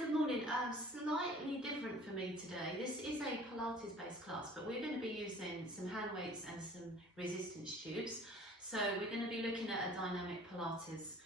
good morning. Slightly different for me today. This is a Pilates based class, but we're going to be using some hand weights and some resistance tubes. So we're going to be looking at a Dynamic Pilates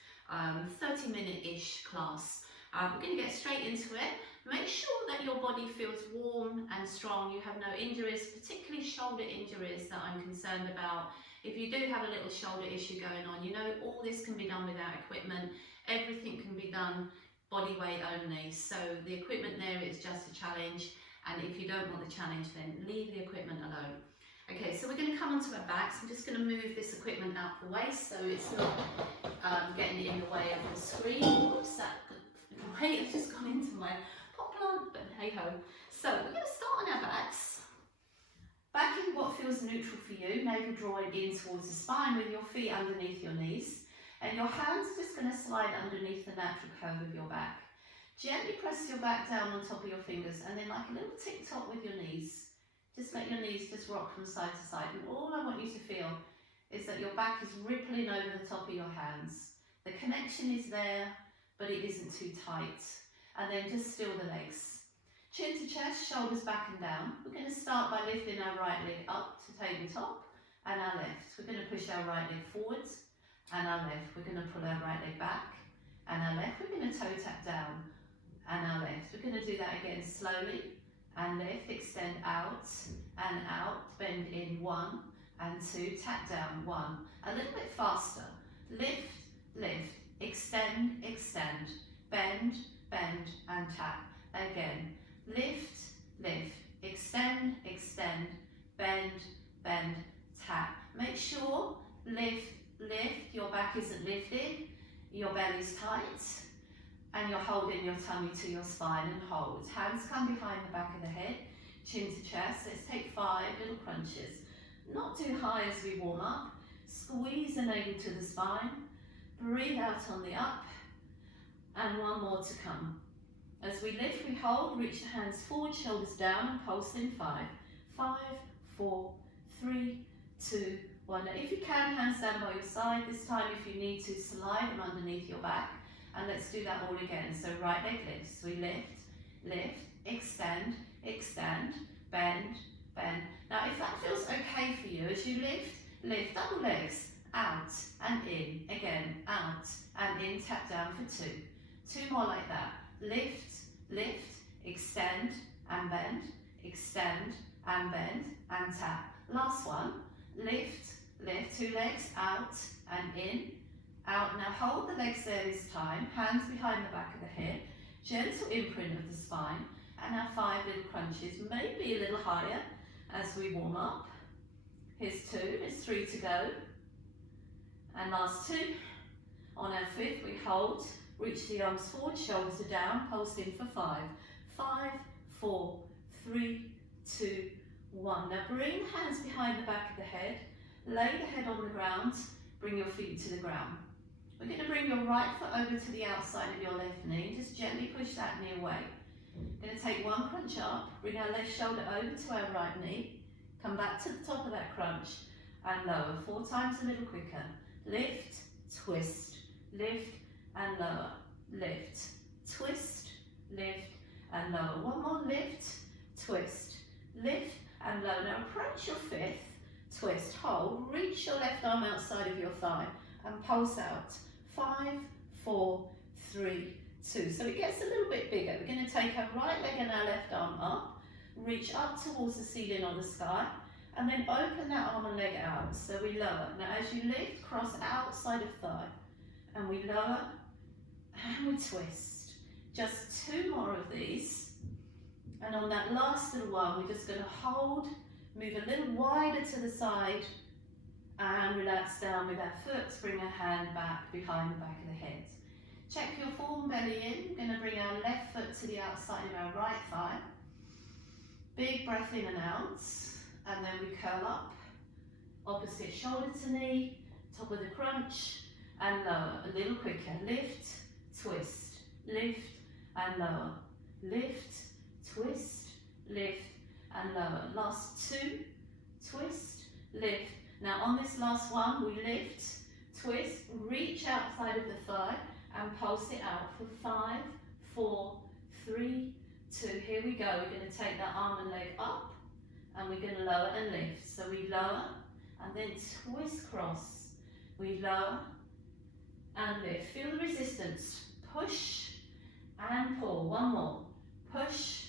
30-minute-ish class. We're going to get straight into it. Make sure that your body feels warm and strong. You have no injuries, particularly shoulder injuries that I'm concerned about. If you do have a little shoulder issue going on, you know all this can be done without equipment. Everything can be done body weight only, so the equipment there is just a challenge, and if you don't want the challenge, then leave the equipment alone. Okay, so we're going to come onto our backs. I'm just going to move this equipment out the way so it's not getting in the way of the screen. Oops, that weight has just gone into my pot plant, but hey ho. So we're going to start on our backs. Back in what feels neutral for you, navel drawing in towards the spine with your feet underneath your knees. And your hands are just going to slide underneath the natural curve of your back. Gently press your back down on top of your fingers, and then like a little tick-tock with your knees. Just let your knees just rock from side to side. And all I want you to feel is that your back is rippling over the top of your hands. The connection is there, but it isn't too tight. And then just still the legs. Chin to chest, shoulders back and down. We're going to start by lifting our right leg up to tabletop, and our left. We're going to push our right leg forwards. And our left, we're going to pull our right leg back, and our left, we're going to toe tap down, and our left, we're going to do that again slowly, and lift, extend out, and out, bend in 1 and 2, tap down 1, a little bit faster, lift, lift, extend, extend, bend, bend, and tap, again, lift, lift, extend, extend, bend, bend, tap, make sure, lift, lift, your back isn't lifted, your belly's tight, and you're holding your tummy to your spine and hold. Hands come behind the back of the head, chin to chest. Let's take 5 little crunches. Not too high as we warm up. Squeeze the navel to the spine. Breathe out on the up, and 1 more to come. As we lift, we hold, reach the hands forward, shoulders down, and pulse in 5, 5, 4, 3, 2, 1. Now, if you can, hands down by your side. This time, if you need to, slide them underneath your back. And let's do that all again. So right leg lifts. We lift, lift, extend, extend, bend, bend. Now, if that feels okay for you, as you lift, lift, double legs, out and in. Again, out and in, tap down for 2. 2 more like that. Lift, lift, extend and bend, extend and bend, and tap. Last one. Lift, lift, 2 legs, out and in, out. Now hold the legs there this time, hands behind the back of the head, gentle imprint of the spine, and our 5 little crunches, maybe a little higher as we warm up. Here's 2, there's 3 to go, and last 2. On our 5th, we hold, reach the arms forward, shoulders are down, pulse in for 5, 5, 4, 3, 2, 1. Now bring the hands behind the back of the head, lay the head on the ground, bring your feet to the ground. We're going to bring your right foot over to the outside of your left knee, just gently push that knee away. We're going to take 1 crunch up, bring our left shoulder over to our right knee, come back to the top of that crunch, and lower, 4 times a little quicker. Lift, twist, lift, and lower, lift, twist, lift, and lower. 1 more, lift, twist, lift, and low. Now approach your 5th, twist, hold, reach your left arm outside of your thigh and pulse out. 5, 4, 3, 2. So it gets a little bit bigger. We're going to take our right leg and our left arm up, reach up towards the ceiling or the sky, and then open that arm and leg out. So we lower. Now as you lift, cross outside of thigh, and we lower, and we twist. Just 2 more of these. And on that last little one, we're just going to hold, move a little wider to the side, and relax down with our foot. Bring our hand back behind the back of the head. Check your form, belly in. We're going to bring our left foot to the outside of our right thigh. Big breath in and out, and then we curl up. Opposite shoulder to knee, top of the crunch, and lower. A little quicker. Lift, twist, lift, and lower. Lift, twist, lift, and lower. Last 2, twist, lift. Now on this last one, we lift, twist, reach outside of the thigh, and pulse it out for 5, 4, 3, here we go, we're going to take that arm and leg up and we're going to lower and lift. So we lower and then twist cross. We lower and lift. Feel the resistance. Push and pull. One more. Push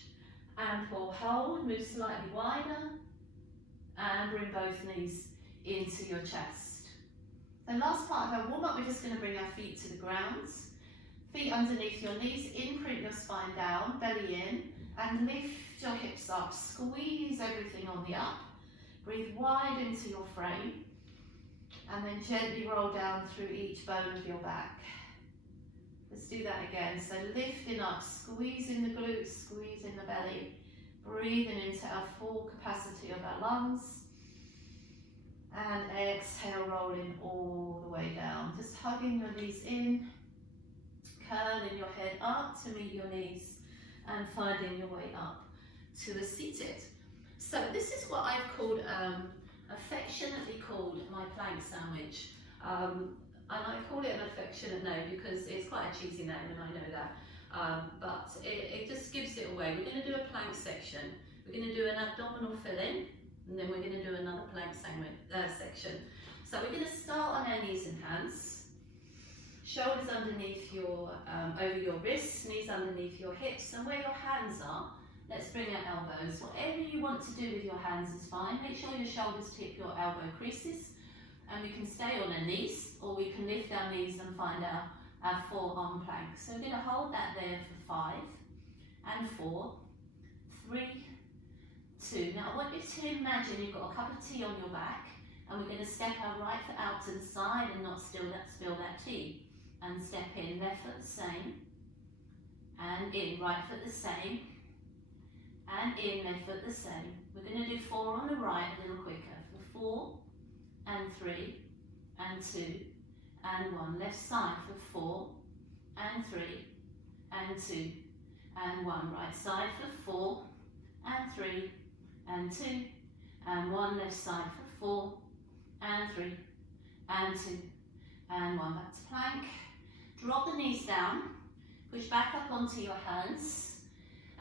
and pull. Hold, move slightly wider and bring both knees into your chest. The last part of our warm up, we're just going to bring our feet to the ground. Feet underneath your knees, imprint your spine down, belly in, and lift your hips up. Squeeze everything on the up. Breathe wide into your frame, and then gently roll down through each bone of your back. Let's do that again. So lifting up, squeezing the glutes, squeezing the belly, breathing into our full capacity of our lungs, and exhale, rolling all the way down. Just hugging your knees in, curling your head up to meet your knees, and finding your way up to a seated. So this is what I've called, affectionately called my plank sandwich. And I call it an affectionate name because it's quite a cheesy name, and I know that. But it just gives it away. We're going to do a plank section. We're going to do an abdominal fill-in, and then we're going to do another plank section. So we're going to start on our knees and hands. Shoulders underneath your, over your wrists, knees underneath your hips, and where your hands are, let's bring our elbows. Whatever you want to do with your hands is fine. Make sure your shoulders tip your elbow creases, and we can stay on our knees, or we can lift our knees and find our forearm plank. So we're going to hold that there for 5 and 4, 3, 2. Now I want you to imagine you've got a cup of tea on your back, and we're going to step our right foot out to the side and not spill that tea. And step in, left foot the same, and in, right foot the same, and in, left foot the same. We're going to do 4 on the right a little quicker. For 4 and 3 and 2 and 1. Left side for 4 and 3 and 2 and 1. Right side for 4 and 3 and 2 and 1. Left side for 4 and 3 and 2 and 1. Back to plank. Drop the knees down, push back up onto your hands,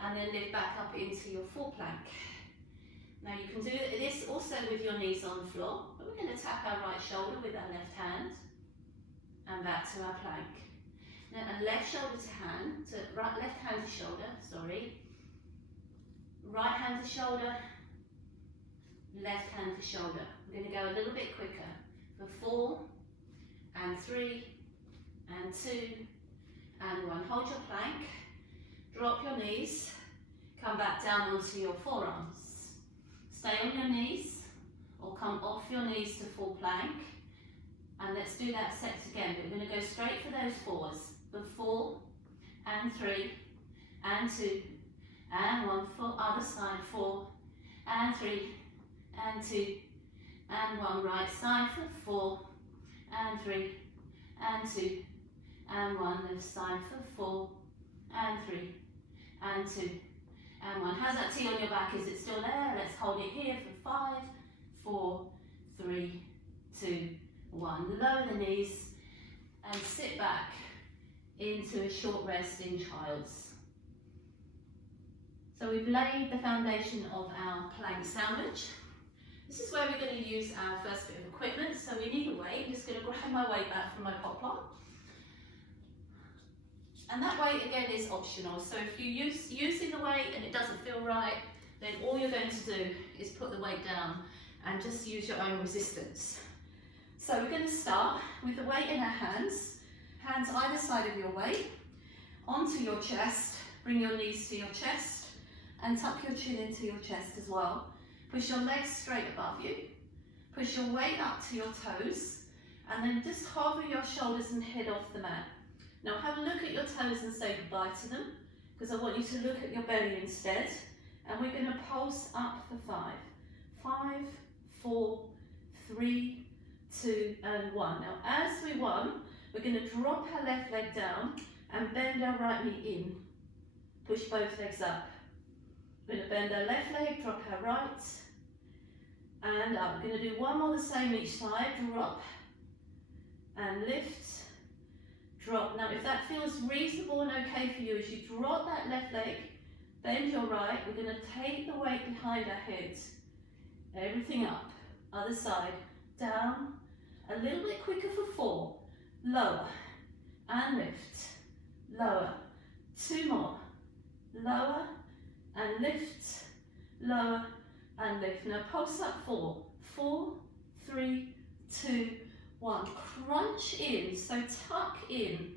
and then lift back up into your full plank. Now you can do this also with your knees on the floor, but we're going to tap our right shoulder with our left hand, and back to our plank. Now, and left shoulder to hand, left hand to shoulder, sorry. Right hand to shoulder, left hand to shoulder. We're going to go a little bit quicker. For 4 and 3 and 2 and 1. Hold your plank, drop your knees, come back down onto your forearms. Stay on your knees or come off your knees to full plank, and let's do that set again. We're going to go straight for those 4s. For 4 and 3 and 2 and 1. For other side, 4 and 3 and 2 and 1. Right side for 4 and 3 and 2 and 1. Left side for 4 and 3 and 2 and 1. How's that tea on your back? Is it still there? Let's hold it here for 5, 4, 3, 2, 1. Lower the knees and sit back into a short rest in child's. So we've laid the foundation of our plank sandwich. This is where we're going to use our first bit of equipment. So we need a weight. I'm just going to grab my weight back from my poplar. And that weight again is optional. So if you're using the weight and it doesn't feel right, then all you're going to do is put the weight down and just use your own resistance. So we're going to start with the weight in our hands either side of your weight, onto your chest, bring your knees to your chest and tuck your chin into your chest as well. Push your legs straight above you, push your weight up to your toes, and then just hover your shoulders and head off the mat. Now have a look at your toes and say goodbye to them, because I want you to look at your belly instead. And we're going to pulse up for 5. 5, 4, 3, 2 and 1. Now as we 1, we're going to drop our left leg down and bend our right knee in. Push both legs up. We're going to bend our left leg, drop our right, and up. We're going to do one more the same each side. Drop and lift, drop. Now if that feels reasonable and okay for you, as you drop that left leg, Bend your right. We're going to take the weight behind our head. Everything up. Other side. Down. A little bit quicker for 4. Lower. And lift. Lower. 2 more. Lower. And lift. Lower. And lift. Now pulse up 4. 4, 3, 2, 1. Crunch in. So tuck in.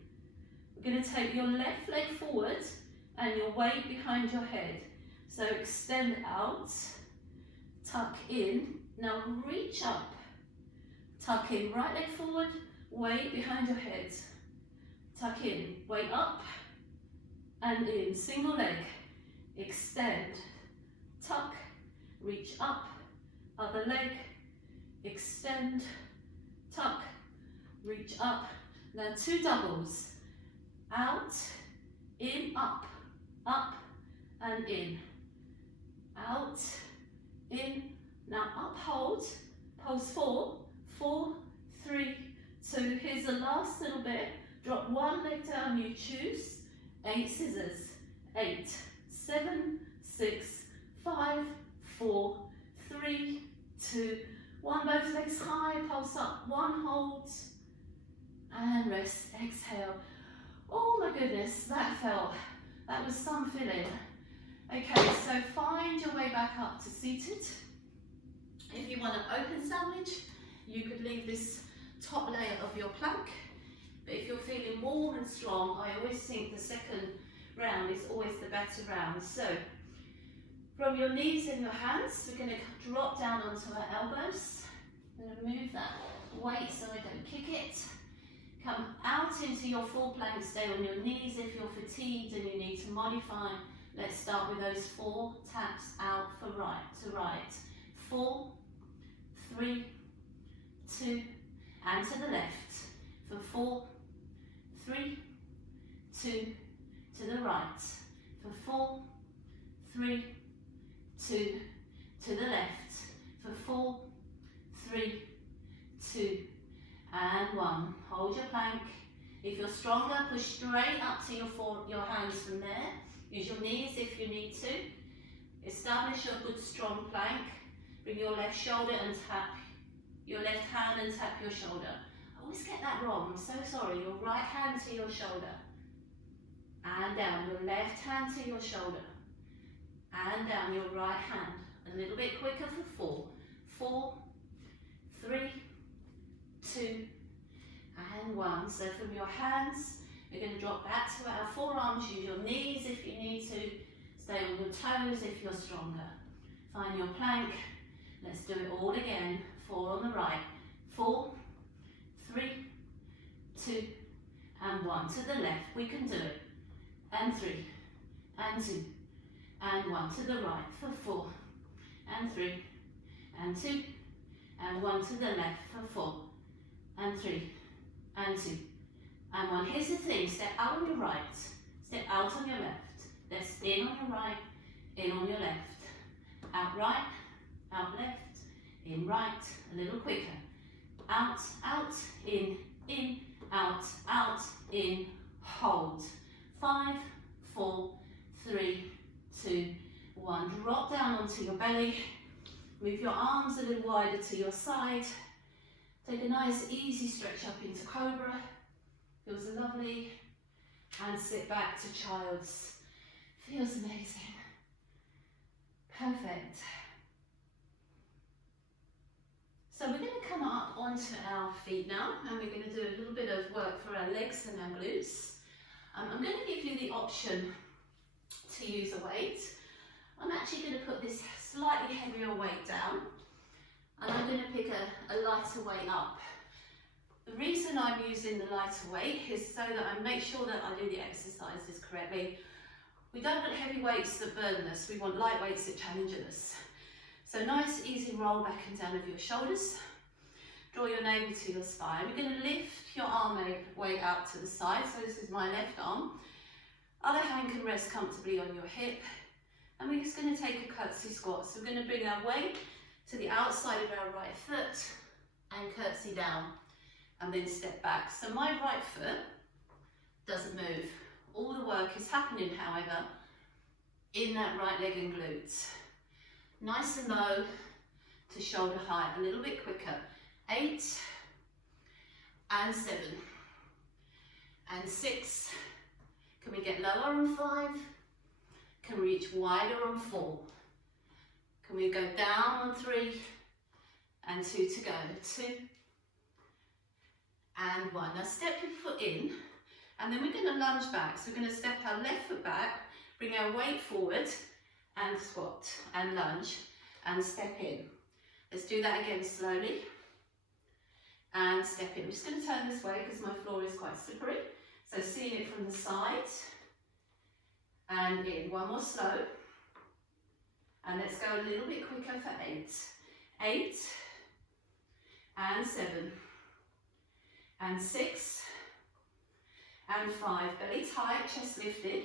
We're going to take your left leg forward and your weight behind your head. So extend out, tuck in. Now reach up, tuck in. Right leg forward, weight behind your head. Tuck in, weight up and in. Single leg, extend, tuck, reach up. Other leg, extend, tuck, reach up. Now 2 doubles. Out, in, up and in. Out, in. Now up, hold. Pose 4, 4, 3, 2. Here's the last little bit. Drop 1 leg down, you choose. 8 scissors. 8, 7, 6, 5, 4, 3, 2, 1. Both legs high, pulse up. 1, hold. And rest, exhale. Oh my goodness, that was some filling. Okay, so find your way back up to seated. If you want an open sandwich, you could leave this top layer of your plank. But if you're feeling warm and strong, I always think the second round is always the better round. So, from your knees and your hands, we're going to drop down onto our elbows. I'm going to move that weight so I don't kick it. Come out into your full plank, stay on your knees if you're fatigued and you need to modify. Let's start with those 4 taps out for right to right. 4, 3, 2, and to the left. For 4, 3, 2, to the right. For 4, 3, 2, to the left. For 4, 3, 2, and 1. Hold your plank. If you're stronger, push straight up to your hands from there. Use your knees if you need to. Establish a good strong plank. Bring your left shoulder and tap your left hand and tap your shoulder. I always get that wrong, I'm so sorry. Your right hand to your shoulder. And down. Your left hand to your shoulder. And down your right hand. A little bit quicker for 4. 4, 3, 2, and 1. So from your hands, we're going to drop back to our forearms. Use your knees if you need to. Stay on your toes if you're stronger. Find your plank. Let's do it all again. 4 on the right. 4, 3, 2, and 1. To the left, we can do it. And 3, and 2, and 1. To the right for 4, and 3, and 2, and 1. To the left for 4, and 3, and 2, and 1. Here's the thing, step out on your right, step out on your left. Let's in on your right, in on your left. Out right, out left, in right, a little quicker. Out, out, in, out, in, hold. 5, 4, 3, 2, 1. Drop down onto your belly. Move your arms a little wider to your side. Take a nice easy stretch up into Cobra. Feels lovely. And sit back to Child's. Feels amazing. Perfect. So we're going to come up onto our feet now, and we're going to do a little bit of work for our legs and our glutes. I'm going to give you the option to use a weight. I'm actually going to put this slightly heavier weight down, and I'm going to pick a lighter weight up. The reason I'm using the lighter weight is so that I make sure that I do the exercises correctly. We don't want heavy weights that burden us, we want light weights that challenge us. So nice easy roll back and down of your shoulders. Draw your navel to your spine. We're going to lift your arm weight out to the side. So this is my left arm. Other hand can rest comfortably on your hip. And we're just going to take a curtsy squat. So we're going to bring our weight to the outside of our right foot and curtsy down. And then step back. So my right foot doesn't move. All the work is happening, however, in that right leg and glutes. Nice and low to shoulder height, a little bit quicker. 8 and 7 and 6. Can we get lower on 5? Can we reach wider on 4? Can we go down on 3? And 2 to go. 2 and 1. Now step your foot in, and then we're going to lunge back. So we're going to step our left foot back, bring our weight forward, and squat, and lunge, and step in. Let's do that again slowly. And step in. I'm just going to turn this way because my floor is quite slippery. So seeing it from the side, and in. One more slow. And let's go a little bit quicker for 8. 8 and 7 and 6 and 5. Belly tight, chest lifted.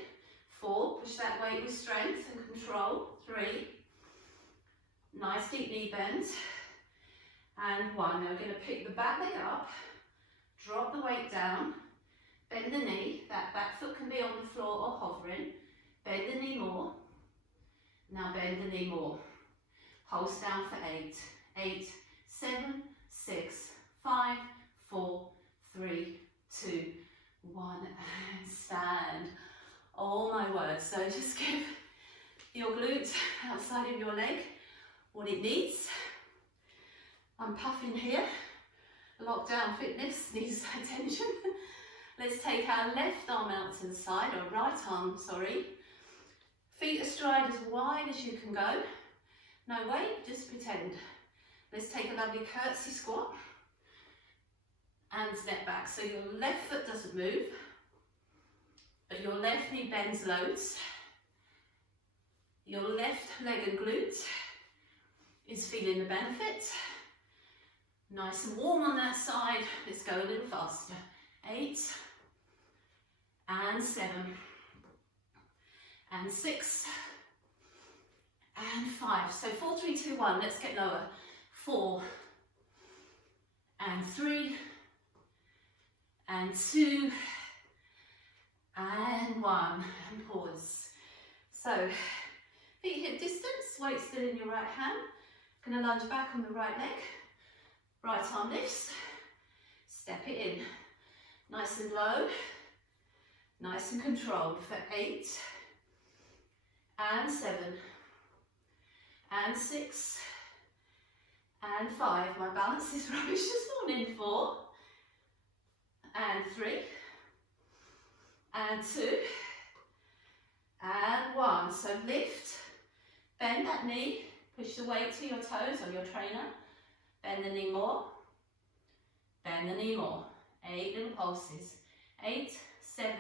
4. Push that weight with strength and control. 3. Nice deep knee bend. And 1. Now we're going to pick the back leg up, drop the weight down, bend the knee. That back foot can be on the floor or hovering. Bend the knee more. Now bend the knee more. Pulse down for 8. 8, 7, 6, 5, 4, 3, 2, 1, and stand. Oh my word. So just give your glute outside of your leg what it needs. I'm puffing here. Lockdown fitness needs attention. Let's take our left arm out to the side, or right arm, sorry. Feet astride as wide as you can go. No weight, just pretend. Let's take a lovely curtsy squat and step back. So your left foot doesn't move, but your left knee bends loads. Your left leg and glute is feeling the benefit. Nice and warm on that side. Let's go a little faster. 8 and 7 and 6 and 5. So 4, 3, 2, 1. Let's get lower. 4 and 3 and 2 and 1. And pause. So feet hip distance, weight still in your right hand. Going to lunge back on the right leg. Right arm lifts. Step it in. Nice and low. Nice and controlled for 8 and 7 and 6 and 5. My balance is rubbish this morning. 4 and 3 and 2 and 1. So lift, bend that knee, push the weight to your toes or your trainer, bend the knee more, bend the knee more. 8 little pulses. 8, 7,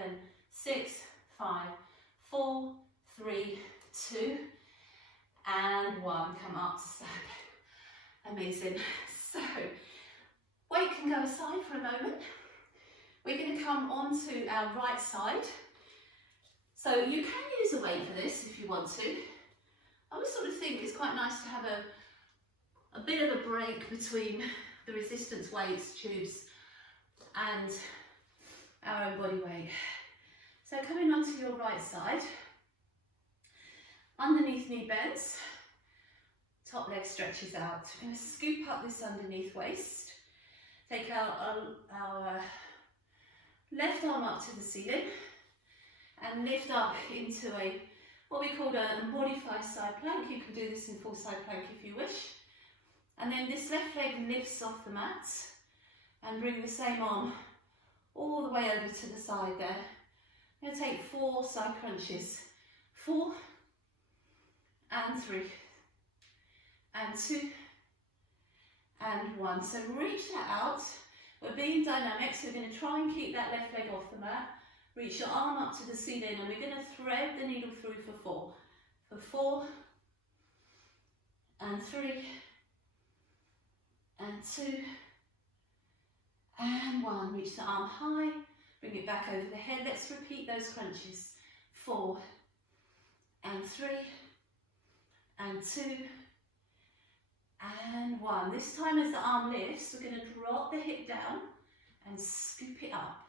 6, 5, 4, 3, 2 and 1. Come up to stand. Amazing. So weight can go aside for a moment. We're going to come onto our right side. So you can use a weight for this if you want to. I always sort of think it's quite nice to have a bit of a break between the resistance weights, tubes, and our own body weight. So coming onto your right side, underneath knee bends, top leg stretches out. We're going to scoop up this underneath waist. Take our left arm up to the ceiling and lift up into what we call a modified side plank. You can do this in full side plank if you wish. And then this left leg lifts off the mat and bring the same arm all the way over to the side there. I'm going to take 4 side crunches. 4 and 3 and 2 and 1. So reach that out. We're being dynamic, so we're going to try and keep that left leg off the mat. Reach your arm up to the ceiling, and we're going to thread the needle through for 4. For 4 and 3 and 2 and 1. Reach the arm high, bring it back over the head. Let's repeat those crunches. 4 and 3 and 2 and 1. This time as the arm lifts, we're going to drop the hip down and scoop it up.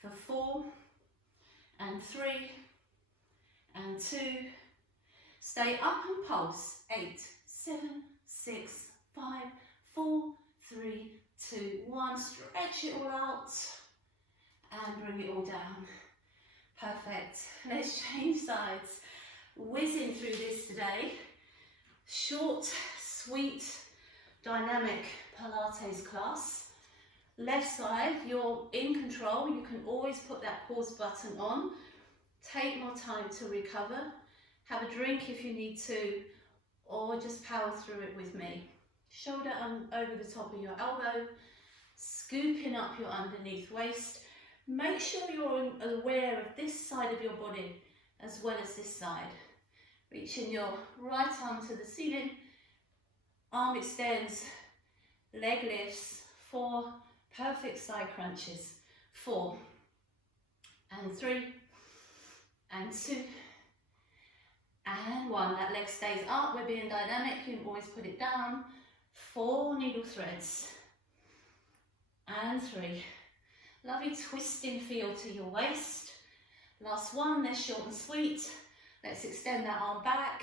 For 4 and 3 and 2 Stay up and pulse. 8, 7, 6, 5, 4, 3, 2, 1. Stretch it all out and bring it all down. Perfect. Let's change sides. Whizzing through this today. Short, sweet, dynamic Pilates class. Left side, you're in control. You can always put that pause button on. Take more time to recover. Have a drink if you need to, or just power through it with me. Shoulder over the top of your elbow, scooping up your underneath waist. Make sure you're aware of this side of your body as well as this side. Reaching your right arm to the ceiling, arm extends, leg lifts, 4 perfect side crunches, 4 and 3 and 2 and 1. That leg stays up. We're being dynamic. You can always put it down. 4 needle threads and 3. Lovely twisting feel to your waist. Last one. They're short and sweet. Let's extend that arm back.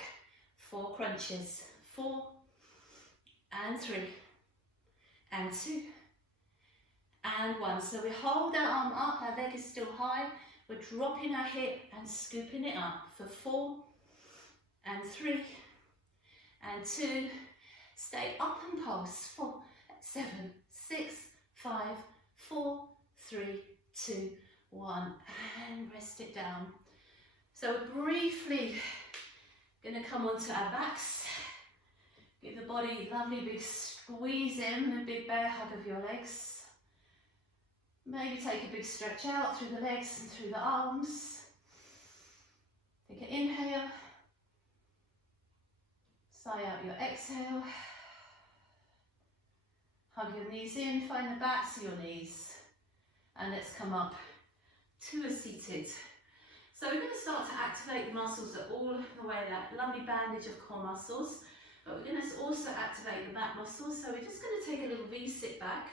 4 crunches. 4 and 3 and 2 and 1. So we hold that arm up. Our leg is still high. We're dropping our hip and scooping it up for 4 and 3 and 2. Stay up and pulse. 4, 7, 6, 5, 4, 3, 2, 1, and rest it down. So we're briefly going to come onto our backs. Give the body a lovely big squeeze in, a big bear hug of your legs. Maybe take a big stretch out through the legs and through the arms. Take an inhale. Sigh out your exhale. Hug your knees in, find the backs of your knees. And let's come up to a seated. So we're going to start to activate the muscles all the way, that lovely bandage of core muscles. But we're going to also activate the back muscles. So we're just going to take a little V-sit back.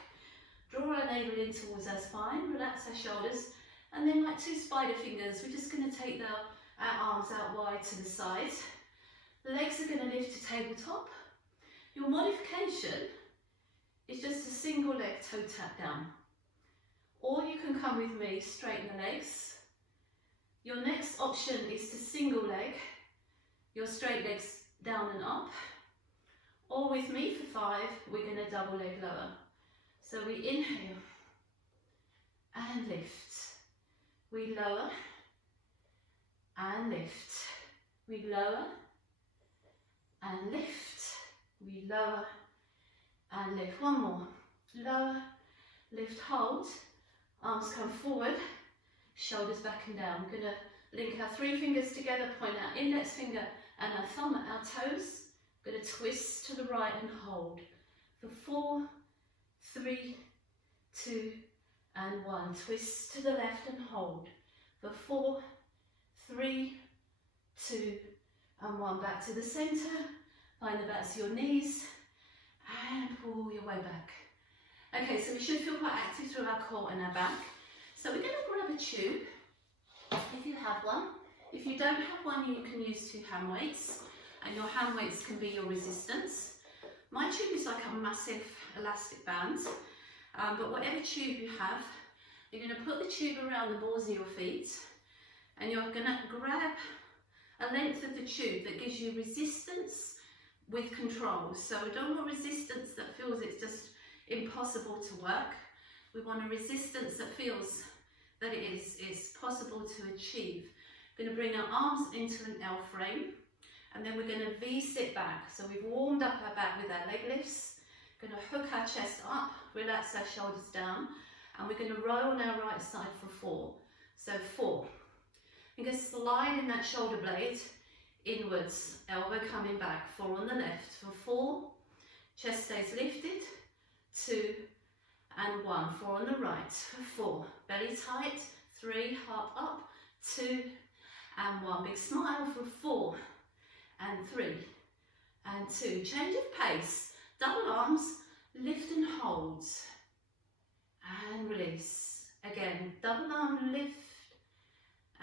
Draw our navel in towards our spine, relax our shoulders. And then like 2 spider fingers, we're just going to take our arms out wide to the side. The legs are going to lift to tabletop. Your modification is just a single leg toe tap down. Or you can come with me, straighten the legs. Your next option is to single leg your straight legs down and up. Or with me for 5, we're going to double leg lower. So we inhale and lift. We lower and lift. We lower and lift. We lower and lift. One more. Lower, lift, hold. Arms come forward, shoulders back and down. We're going to link our 3 fingers together, point our index finger and our thumb at our toes. We're going to twist to the right and hold. For 4, 3, 2 and 1. Twist to the left and hold. For 4, 3, 2 and 1. Back to the centre. Find the backs of your knees and pull your way back. Okay, so we should feel quite active through our core and our back. So we're going to grab a tube, if you have one. If you don't have one, you can use 2 hand weights, and your hand weights can be your resistance. My tube is like a massive elastic band, but whatever tube you have, you're going to put the tube around the balls of your feet, and you're going to grab a length of the tube that gives you resistance with control. So we don't want resistance that feels it's just impossible to work. We want a resistance that feels that it is possible to achieve. We're going to bring our arms into an L frame, and then we're going to V-sit back. So we've warmed up our back with our leg lifts. We're going to hook our chest up, relax our shoulders down, and we're going to roll on our right side for 4. So 4. You're going to slide in that shoulder blade inwards, elbow coming back. 4 on the left for 4. Chest stays lifted. 2 and 1. 4 on the right for 4. Belly tight. 3, heart up. 2 and 1. Big smile for 4 and 3 and 2. Change of pace. Double arms, lift and hold. And release. Again, double arm, lift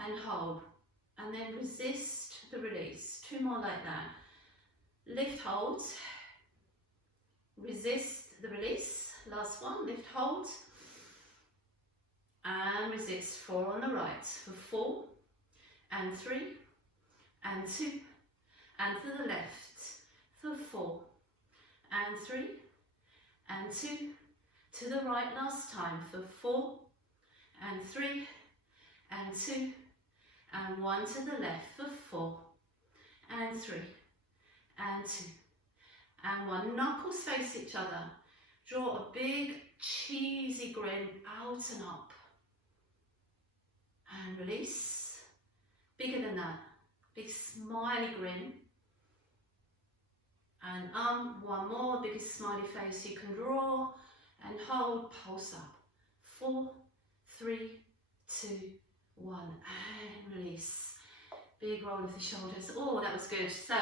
and hold. And then resist the release. 2 more like that. Lift, hold, resist the release. Last one, lift, hold, and resist. 4 on the right for 4 and 3 and 2 and to the left for 4 and 3 and 2 to the right last time for 4 and 3 and 2 and 1 to the left for 4 and 3 and 2 and 1. Knuckles face each other. Draw a big cheesy grin out and up. And release. Bigger than that. Big smiley grin. And one more, biggest smiley face you can draw. And hold, pulse up. 4, 3, 2, 1. And release. Big roll of the shoulders. Oh, that was good. So,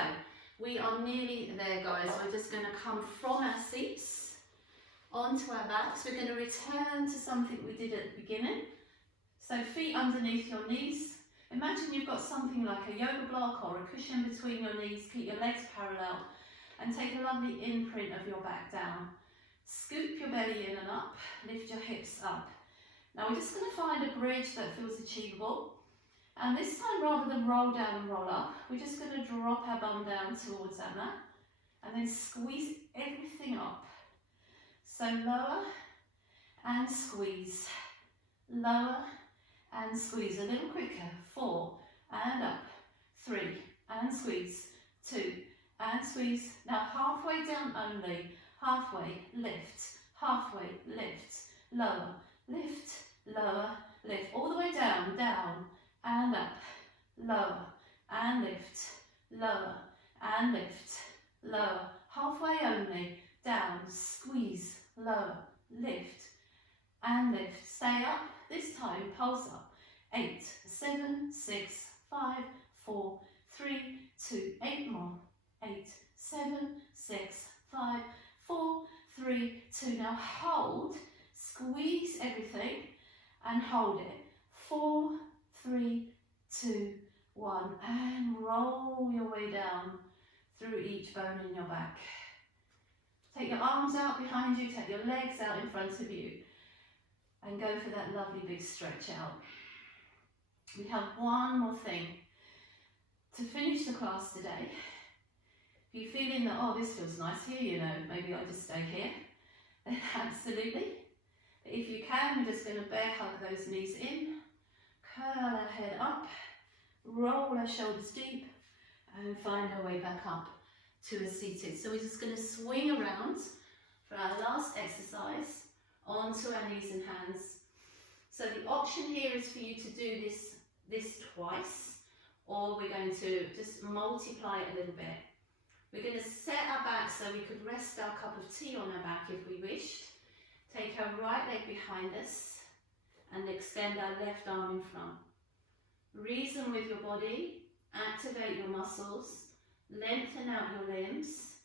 we are nearly there, guys. We're just going to come from our seats onto our backs. We're going to return to something we did at the beginning. So feet underneath your knees. Imagine you've got something like a yoga block or a cushion between your knees. Keep your legs parallel and take a lovely imprint of your back down. Scoop your belly in and up. Lift your hips up. Now we're just going to find a bridge that feels achievable. And this time, rather than roll down and roll up, we're just going to drop our bum down towards our mat and then squeeze everything up. So lower and squeeze, lower and squeeze, a little quicker, 4 and up, 3 and squeeze, 2 and squeeze. Now halfway down only, halfway, lift, halfway, lift, lower, lift, lower, lift, all the way down, down and up, lower and lift, lower and lift, lower, halfway only, down, squeeze, lower, lift and lift. Stay up, this time pulse up. 8, 7, 6, 5, 4, 3, 2, 8 more. 8, 7, 6, 5, 4, 3, 2. Now hold, squeeze everything and hold it. 4, 3, 2, 1 and roll your way down through each bone in your back. Take your arms out behind you, take your legs out in front of you and go for that lovely big stretch out. We have one more thing to finish the class today. If you're feeling that, oh, this feels nice here, you know, maybe I'll just stay here, then absolutely. But if you can, we're just going to bear hug those knees in, curl our head up, roll our shoulders deep and find our way back up to a seated. So we're just going to swing around for our last exercise onto our knees and hands. So the option here is for you to do this twice, or we're going to just multiply it a little bit. We're going to set our back so we could rest our cup of tea on our back if we wished. Take our right leg behind us and extend our left arm in front. Reason with your body, activate your muscles, lengthen out your limbs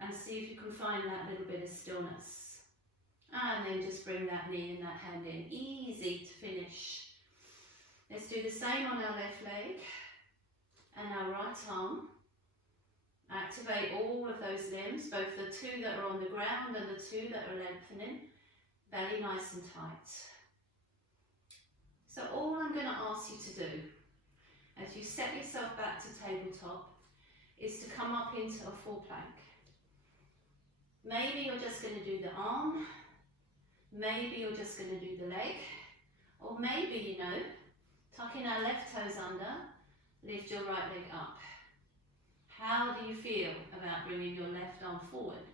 and see if you can find that little bit of stillness. And then just bring that knee and that hand in. Easy to finish. Let's do the same on our left leg and our right arm. Activate all of those limbs, both the 2 that are on the ground and the 2 that are lengthening. Belly nice and tight. So all I'm going to ask you to do, as you set yourself back to tabletop, is to come up into a full plank. Maybe you're just going to do the arm, maybe you're just going to do the leg, or maybe, you know, tuck in our left toes under, lift your right leg up. How do you feel about bringing your left arm forward?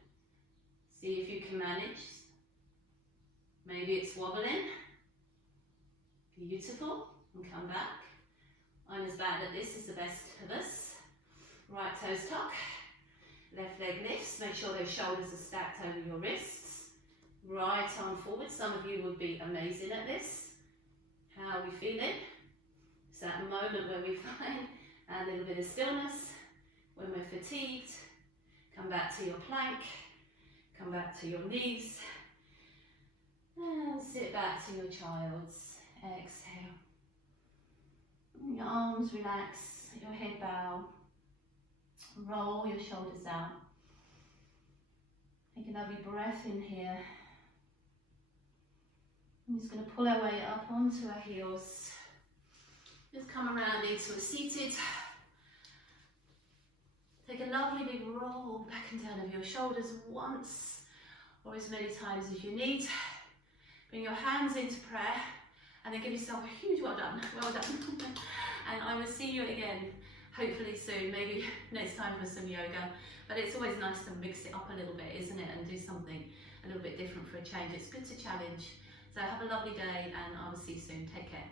See if you can manage. Maybe it's wobbling. Beautiful. And come back. I'm as bad at this as the best of us. Right toes tuck. Left leg lifts. Make sure those shoulders are stacked over your wrists. Right arm forward. Some of you would be amazing at this. How are we feeling? It's that moment where we find a little bit of stillness. When we're fatigued, come back to your plank, come back to your knees, and sit back to your child's. Exhale. Your arms relax, your head bow. Roll your shoulders out. Take a lovely breath in here. I'm just going to pull our way up onto our heels. Just come around into a seated. Take a lovely big roll back and down of your shoulders once or as many times as you need. Bring your hands into prayer and then give yourself a huge well done, well done. And I will see you again, hopefully soon, maybe next time for some yoga. But it's always nice to mix it up a little bit, isn't it? And do something a little bit different for a change. It's good to challenge. So have a lovely day and I will see you soon. Take care.